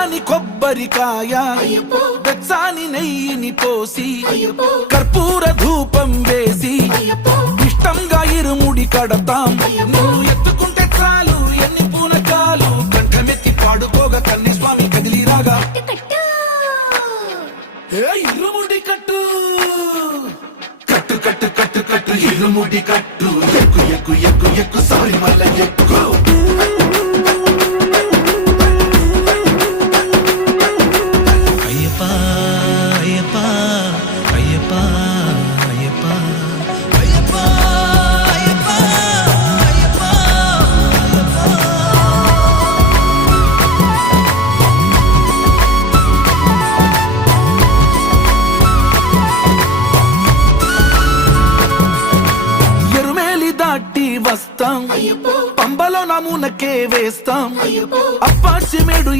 పచ్చాని కొబ్బరికాయ వెచ్చాని నెయ్యిని పోసి కర్పూర ధూపం వేసి ఇష్టంగా ఇరుముడి కడతాం. నువ్వు ఎత్తుకుంటే చాలు ఎన్ని పూనకాలు కంఠమెత్తి పాడుకోగా కన్యస్వామి కదిలిరాగా ఇరుముడి కట్టు కట్టు కట్టు కట్టు కట్టు ఇరుముడి కట్టు ఎక్కు ఎక్కు ఎక్కు ఎక్కు సారి మల్ల ఎక్కు. వస్తాం పంబలో నమూనకే వేస్తాం అప్పాచి మేడు